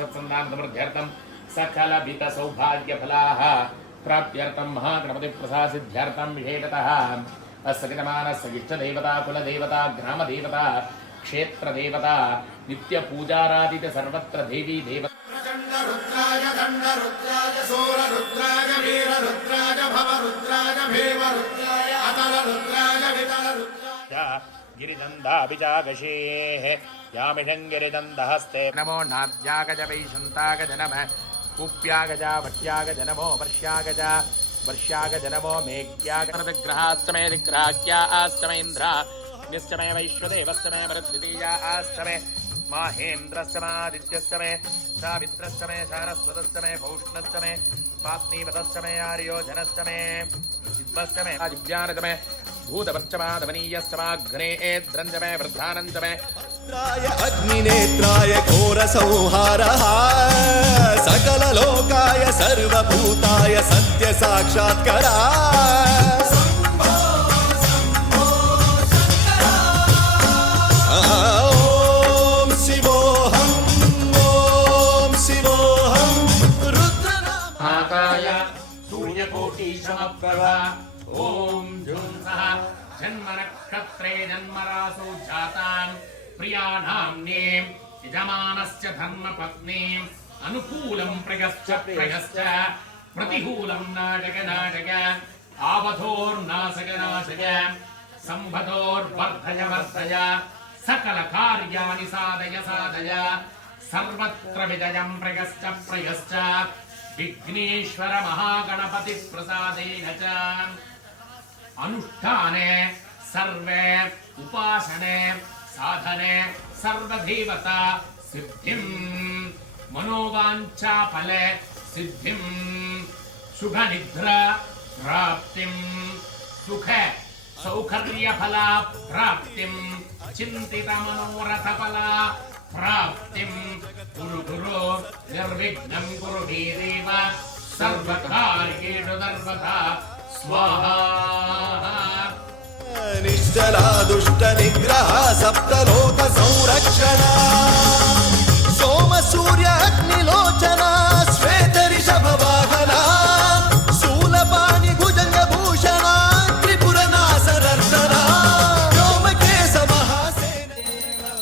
सत्सन्तानसमृद्ध्यर्थं सकलविधसौभाग्यफलाः प्राप्त्यर्थं महागणपतिप्रसादसिद्ध्यर्थं विशेषतः सगजमानस्य इष्टदेवता कुलदेवता ग्रामदेवता क्षेत्रदेवता नित्यपूजारादित सर्वत्र देवी देवता रुद्राय दण्डरुद्राय सूररुद्राय वीररुद्राय भवरुद्राय भीमरुद्राय अतलरुद्राय वितलरुद्राय गिरिदन्दाभिजागशेः यामिषङ्गिरिदन्दहस्ते नमो नाद्यागज वैशन्तागज नमः कूप्यागजा वट्यागज नमो वर्ष्यागज वर्ष्यागज नमो मेघ्यागजग्रहास्तमे दिग्राह्यास्तमेन्द्रा निश्चमे वैश्वदेवस्तमे मरुद्वितीया आस्तमे माहेन्द्रस्तमादित्यस्तमे सावित्रस्तमे सारस्वतस्तमे भौष्णस्तमे पाप्नीवतस्तमे आर्योधनस्तमे सिद्धस्तमे दिव्यानतमे भूतवर्चमादमनीयस्तमाग्ने द्रञ्जमे वृद्धानन्दमे अग्निनेत्राय घोरसंहारः सकललोकाय सर्वभूताय सत्यसाक्षात्करा ॐ शिवोऽहं रुद्रनामाय सूर्यकोटिसमप्रभ ॐ झुंसः जन्मनक्षत्रे जन्मरासौ जातां प्रियाणाम्नीं यजमानस्य धर्मपत्नीम् अनुकूलं प्रयश्च प्रयश्च प्रतिकूलं नाटक नाटक आवधोर्नाशक नाशक संभधोर्वर्धय वर्धय सकल कार्याणि साधय साधय सर्वत्र विजयं प्रयश्च प्रयश्च विघ्नेश्वर महागणपति प्रसादेन च अनुष्ठाने सर्वे उपासने साधने सर्वदेवता सिद्धिं मनोवांछा फले सिद्धिं सुखनिद्रा प्राप्तिं सुख सौकर्य फला प्राप्तिं चिंतित मनोरथ फला प्राप्तिं गुरु गुरु निर्विघ्नं कुरु देव सर्वकार्येषु सर्वदा स्वाहा निश्चला दुष्ट निग्रह सप्तलोक संरक्षण सोम सूर्य अग्निलोचना श्वेत ऋषभ वाहना शूलपाणि भुजंग भूषण त्रिपुर नासनर्दना व्योमकेश महासेना